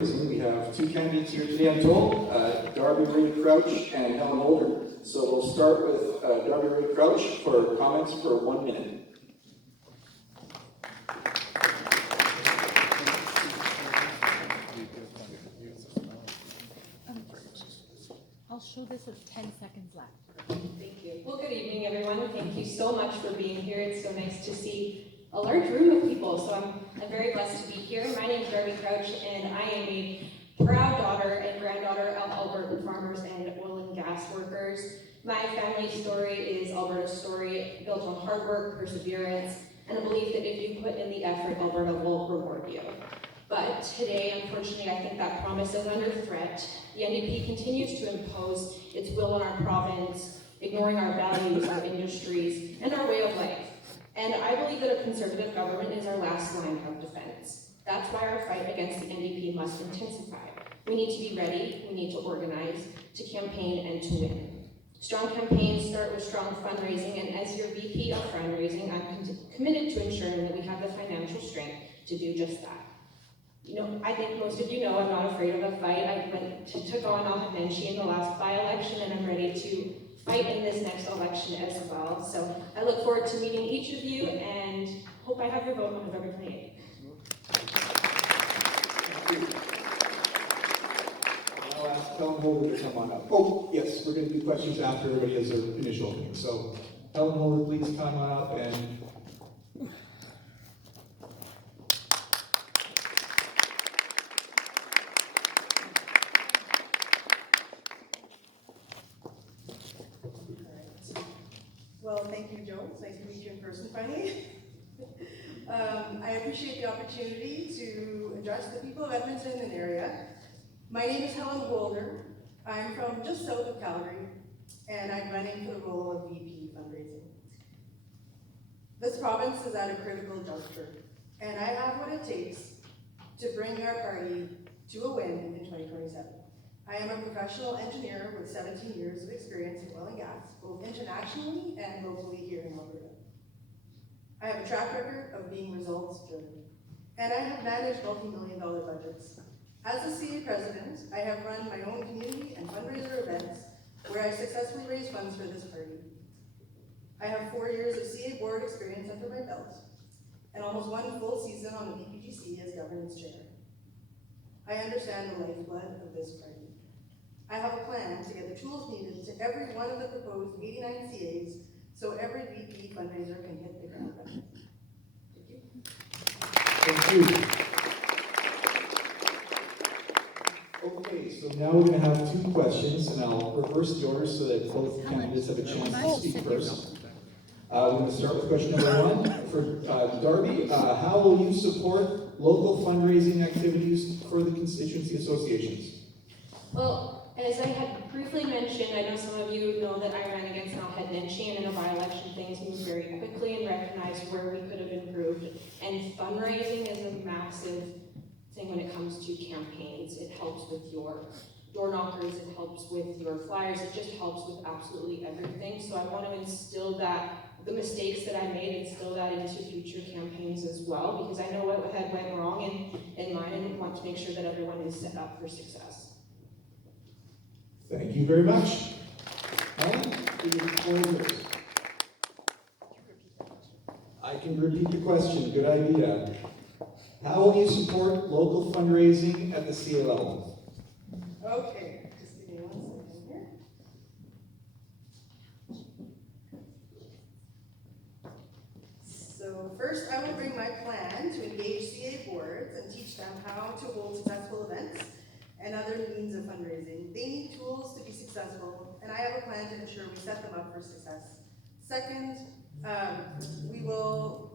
We have two candidates here today, I'm told, Darby Crouch and Helen Holder. So we'll start with Darby Crouch for comments for 1 minute. I'll show this as 10 seconds left. Thank you. Well, good evening, everyone. Thank you so much for being here. It's so nice to see a large room of people, so I'm very blessed to be here. My name is Darby Crouch, and I am a proud daughter and granddaughter of Albertan farmers and oil and gas workers. My family story is Alberta's story, built on hard work, perseverance, and a belief that if you put in the effort, Alberta will reward you. But today, unfortunately, I think that promise is under threat. The NDP continues to impose its will on our province, ignoring our values, our industries, and our way of life. And I believe that a Conservative government is our last line of defense. That's why our fight against the NDP must intensify. We need to be ready, we need to organize, to campaign, and to win. Strong campaigns start with strong fundraising, and as your VP of fundraising, I'm committed to ensuring that we have the financial strength to do just that. You know, I think most of you know I'm not afraid of a fight. I took on Alhenenshi in the last by-election, and I'm ready to fight in this next election as well. So I look forward to meeting each of you and hope I have your vote on November 28th. I'll ask Helen Holder to come on up. Oh, yes, we're going to do questions after everybody has their initial opening. So Helen Holder, please come on up and... Well, thank you, Joe. It's nice to meet you in person finally. I appreciate the opportunity to address the people of Edmonton and area. My name is Helen Holder. I'm from just south of Calgary, and I'm running for the role of VP Fundraising. This province is at a critical juncture, and I have what it takes to bring our party to a win in 2027. I am a professional engineer with 17 years of experience in oil and gas, both internationally and locally here in Alberta. I have a track record of being results driven, and I have managed multi-million-dollar budgets. As a CA president, I have run my own community and fundraiser events where I successfully raised funds for this party. I have 4 years of CA board experience under my belt, and almost 1 full season on the BPGC as governance chair. I understand the lifeblood of this party. I have a plan to get the tools needed to every one of the proposed 89 CAs so every VP fundraiser can hit the ground running. Thank you. Thank you. Okay, so now we're going to have 2 questions, and I'll reverse the order so that both candidates have a chance to speak first. We're going to start with question number 1 for Darby. How will you support local fundraising activities for the constituency associations? Well, as I had briefly mentioned, I know some of you know that I ran against Alhenenshi, and in a by-election things moved very quickly and recognized where we could have improved. And fundraising is a massive thing when it comes to campaigns. It helps with your door knockers, it helps with your flyers, it just helps with absolutely everything. So I want to instill that, the mistakes that I made, instill that into future campaigns as well, because I know what had went wrong in mine, and want to make sure that everyone is set up for success. Thank you very much. Helen, I can repeat the question. Good idea. How will you support local fundraising at the CA level? Okay, just give me 1 second here. So first, I will bring my plan to engage CA boards and teach them how to hold successful events and other means of fundraising. They need tools to be successful, and I have a plan to ensure we set them up for success. Second, we will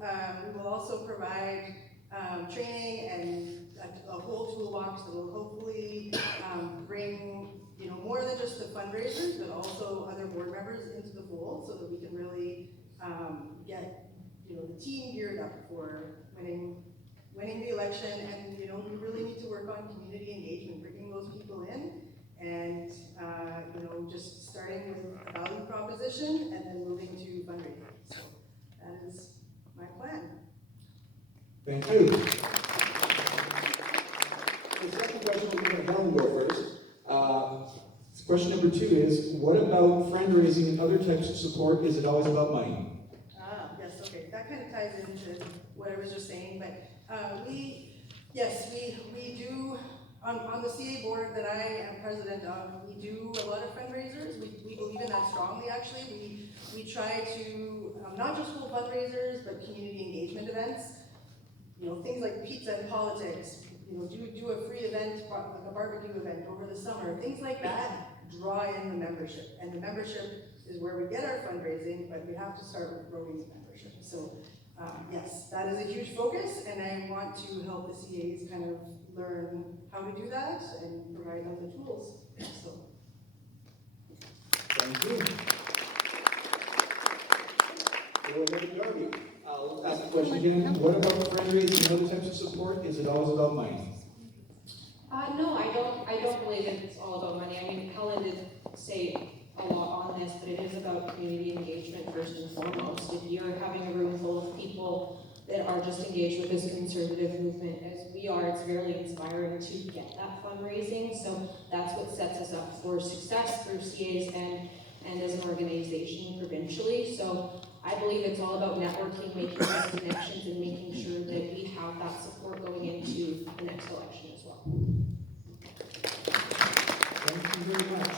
also provide training and a whole toolbox that will hopefully bring more than just the fundraisers, but also other board members into the fold, so that we can really get the team geared up for winning the election. And we really need to work on community engagement, bringing those people in, and just starting with a value proposition and then moving to fundraising. So that is my plan. Thank you. The second question question, we'll let Helen go first. Question number 2 is, what about fundraising and other types of support? Is it always about money? Yes, okay, that kind of ties into what I was just saying, but we do, on the CA board that I am president of, we do a lot of fundraisers. We believe in that strongly, actually. We try to not just hold fundraisers, but community engagement events. You know, things like pizza and politics, you know, do a free event, like a barbecue event over the summer, things like that draw in the membership. And the membership is where we get our fundraising, but we have to start with growing the membership. So yes, that is a huge focus, and I want to help the CAs kind of learn how to do that and provide them the tools. So. Thank you. We'll go to Darby. I'll ask the question again. What about fundraising and other types of support? Is it always about money? No, I don't believe it's all about money. I mean, Helen did say a lot on this, but it is about community engagement first and foremost. If you're having a room full of people that are just engaged with this conservative movement as we are, it's very inspiring to get that fundraising. So that's what sets us up for success through CAs and as an organization provincially. So I believe it's all about networking, making those connections, and making sure that we have that support going into the next election as well. Thank you very much.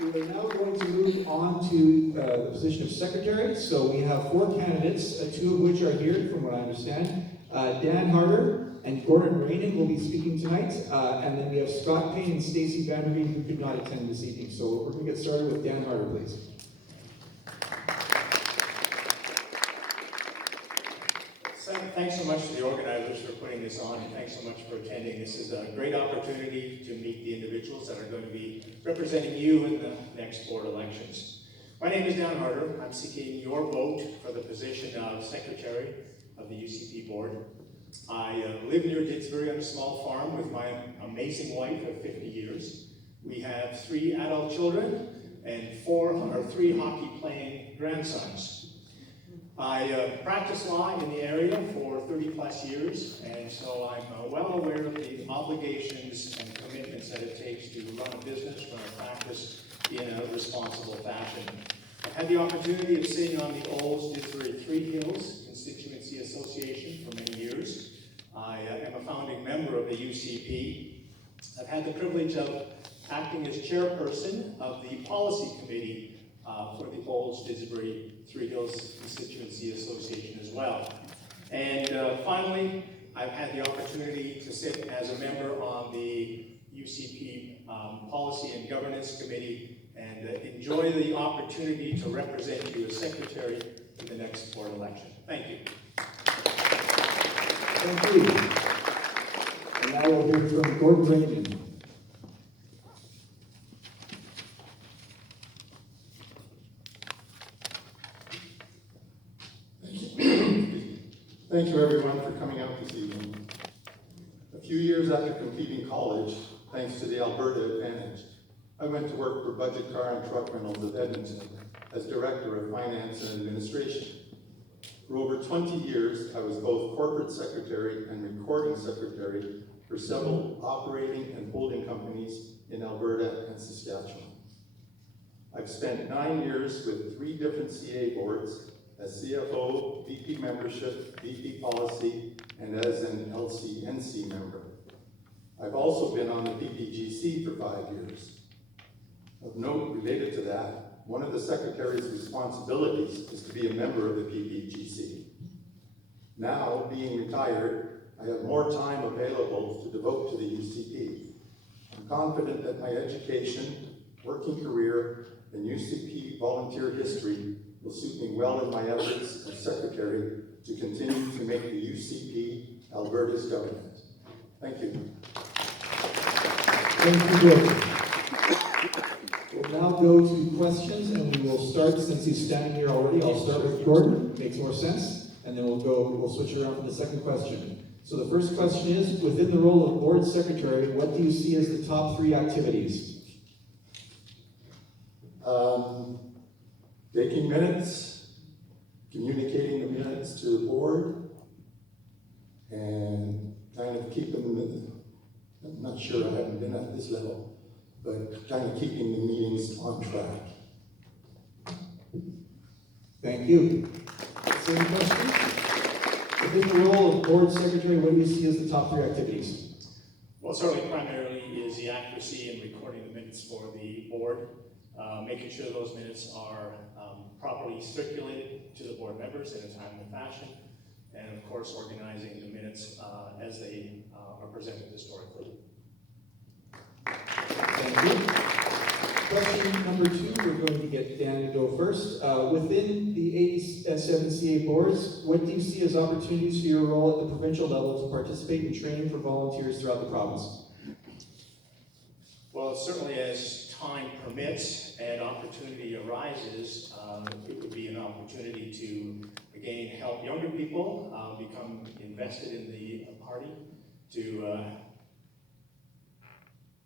We are now going to move on to the position of secretary. So we have 4 candidates, 2 of which are here, from what I understand. Dan Harder and Gordon Reynan will be speaking tonight. And then we have Scott Payne and Stacey Vanderveen, who could not attend this evening. So we're going to get started with Dan Harder, please. Thanks so much to the organizers for putting this on, and thanks so much for attending. This is a great opportunity to meet the individuals that are going to be representing you in the next board elections. My name is Dan Harder. I'm seeking your vote for the position of Secretary of the UCP board. I live near Didsbury on a small farm with my amazing wife of 50 years. We have 3 adult children and 3 hockey-playing grandsons. I practiced law in the area for 30 plus years, and so I'm well aware of the obligations and commitments that it takes to run a business, run a practice in a responsible fashion. I've had the opportunity of sitting on the old Didsbury Three Hills Constituency Association for many years. I am a founding member of the UCP. I've had the privilege of acting as chairperson of the policy committee for the Old Didsbury Three Hills Constituency Association as well. And finally, I've had the opportunity to sit as a member on the UCP Policy and Governance Committee and enjoy the opportunity to represent you as secretary in the next board election. Thank you. Thank you. And now we'll hear from Gordon Reynan. Thank you everyone for coming out this evening. A few years after completing college, thanks to the Alberta Advantage, I went to work for Budget Car and Truck Rentals of Edmonton as Director of Finance and Administration. For over 20 years, I was both Corporate Secretary and Recording Secretary for several operating and holding companies in Alberta and Saskatchewan. I've spent 9 years with 3 different CA boards as CFO, VP Membership, VP Policy, and as an LCNC member. I've also been on the PPGC for 5 years. Of note related to that, one of the Secretary's responsibilities is to be a member of the PPGC. Now, being retired, I have more time available to devote to the UCP. I'm confident that my education, working career, and UCP volunteer history will suit me well in my efforts as Secretary to continue to make the UCP Alberta's government. Thank you. Thank you, Gordon. We'll now go to questions, and we will start, since he's standing here already, I'll start with Gordon, makes more sense, and then we'll switch around for the second question. So the first question is, within the role of board secretary, what do you see as the top 3 activities? Taking minutes, communicating the minutes to the board, and kind of keeping I'm not sure, I haven't been at this level, but kind of keeping the meetings on track. Thank you. Same question. Within the role of board secretary, what do you see as the top 3 activities? Well, certainly primarily is the accuracy in recording the minutes for the board, making sure those minutes are properly circulated to the board members in a timely fashion, and of course organizing the minutes as they are presented historically. Thank you. Question number 2, we're going to get Dan to go first. Within the 87 CA boards, what do you see as opportunities for your role at the provincial level to participate in training for volunteers throughout the province? Well, certainly as time permits and opportunity arises, it would be an opportunity to, again, help younger people become invested in the party, to,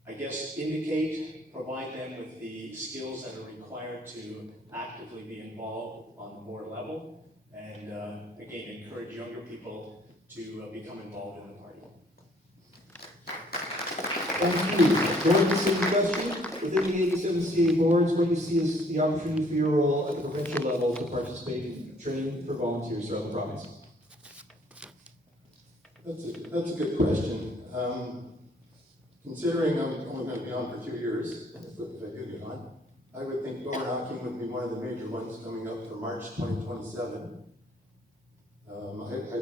I guess, provide them with the skills that are required to actively be involved on the board level, and again, encourage younger people to become involved in the party. Thank you. Going to the same question. Within the 87 CA boards, what do you see as the opportunity for your role at the provincial level to participate in training for volunteers throughout the province? That's a good question. Considering I'm only going to be on for 2 years, if I do get on, I would think door knocking would be one of the major ones coming up for March 2027. I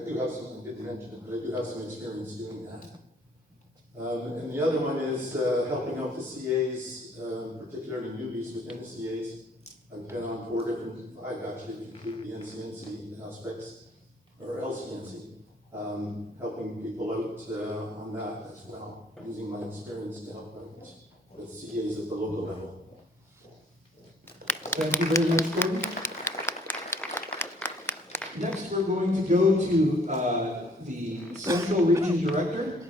do have some, I didn't mention it, but I do have some experience doing that. And the other one is helping out the CAs, particularly newbies within the CAs. I've been on 5 actually, to include the NCNC aspects, or LCNC. Helping people out on that as well, using my experience to help out the CAs at the local level. Thank you very much, Gordon. Next, we're going to go to the Central Region Director.